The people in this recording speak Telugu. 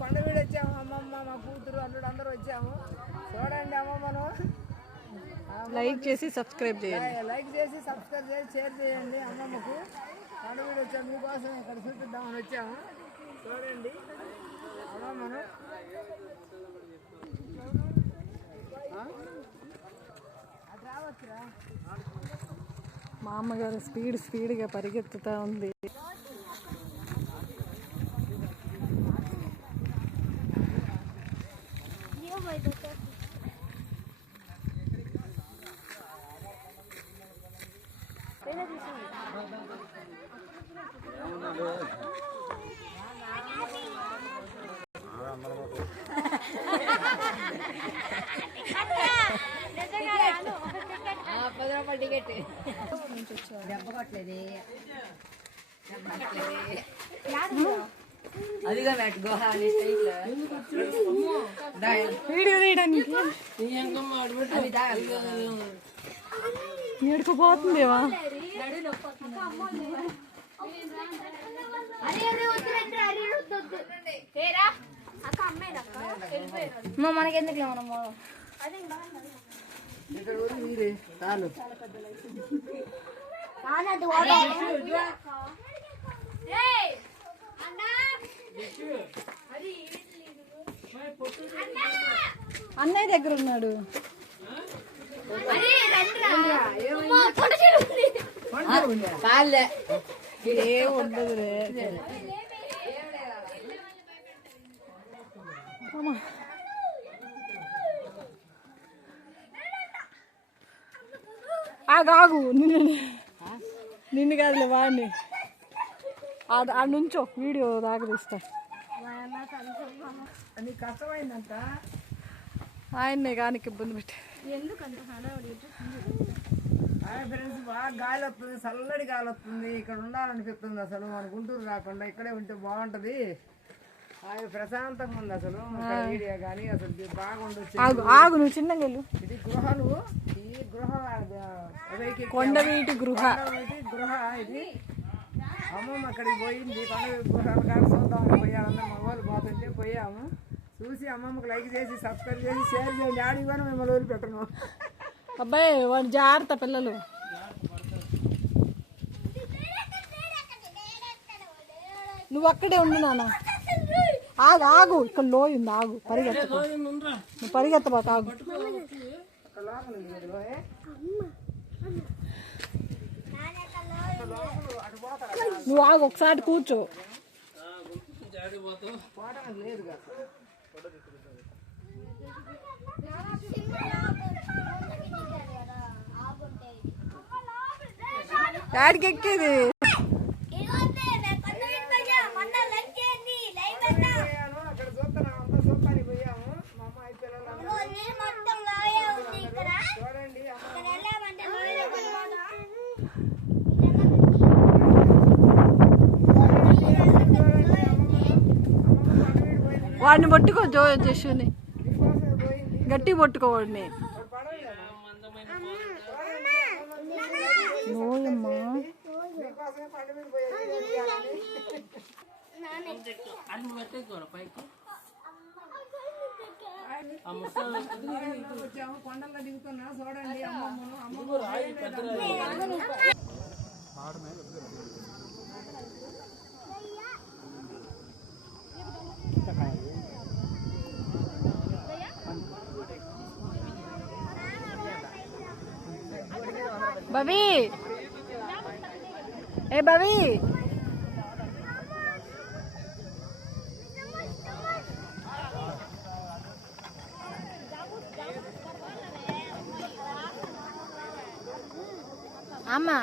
కొండవీడు వచ్చాము. అమ్మమ్మ, మా కూతురు, అల్లుడు అందరూ వచ్చాము. చూడండి అమ్మమ్మను. లైక్ చేసి సబ్స్క్రైబ్ చేయండి. షేర్ చేయండి. అమ్మమ్మకు కొండవీడు వచ్చాము. మీకోసం ఇక్కడ చూపిద్దామని వచ్చాము. చూడండి అమ్మమ్మను. మా అమ్మగారు స్పీడ్గా పరిగెత్తుతా ఉంది. టికెట్ దెబ్బ కొట్టలేదు. అదిగా గుహ వీడియో తీయడానికి ఏడుకుపోతుందేవా? మనకెందుకు మనము అన్నయ్య దగ్గర ఉన్నాడు. ఏ ఉండదు రే. ఆగు, నిన్ను కాదులే వాడిని. ఆ నుంచో వీడియో దాగదీస్తా. కష్టమైందంట ఆయన్నే కానికి ఇబ్బంది పెట్టి. ఫ్రెండ్స్, బాగా గాలి వస్తుంది, చల్లడి గాలి వస్తుంది. ఇక్కడ ఉండాలనిపిస్తుంది. అసలు మన గుంటూరు కాకుండా ఇక్కడే ఉంటే బాగుంటది. ప్రశాంతంగా ఉంది అసలు వీడియో కానీ. అసలు బాగుండొచ్చు. ఆగు నువ్వు చిన్నగా వెళ్ళు. ఇది గృహలు. ఈ గృహ కొండవీటి గృహ. ఇది అమ్మమ్మ అక్కడికి పోయింది. కొండవీటి గృహాలు కానీ చూద్దామని పోయామన్నా మా వాళ్ళు పోతుంటే పోయాము. చూసి అమ్మమ్మకి లైక్ చేసి సబ్స్క్రైబ్ చేసి షేర్ చేయండి. ఆడికి కూడా మిమ్మల్ని వదిలిపెట్టను. అబ్బాయి వాడు జాగ్రత్త పిల్లలు. నువ్వు అక్కడే ఉండు నాన్న. ఆగు ఇక్కడ లోయ ఉంది. ఆగు నువ్వు పరిగెత్తబాక. ఆగు నువ్వు ఆగు ఒకసారి కూర్చో. యాడికి ఎక్కేది? వాడిని పట్టుకో. జస్సుని గట్టి పట్టుకో వాడిని. ఓయమ్మా కొండల్లో దిగుతున్నా. చూడండి బవి. ఏ బవి, అమ్మా